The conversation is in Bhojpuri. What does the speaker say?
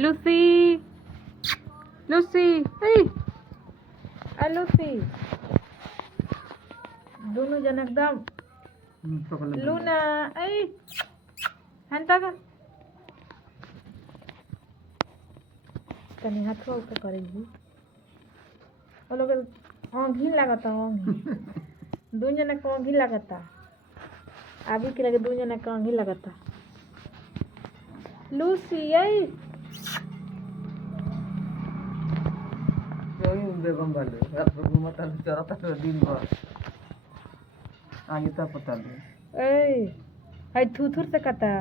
লুসি লুসি এই লুসি दोनों जन एकदम लूना ऐ हंता का तनी हाथ ऊपर करेगी वो लोग घी लगता दोनों जन को घी लगता अभी के लगे दोनों जन को घी लगता लूसी ऐ बेगम वाले रात भर घूमता चरता दिन भर आगे तक पता नहीं ऐ थूथुर से कता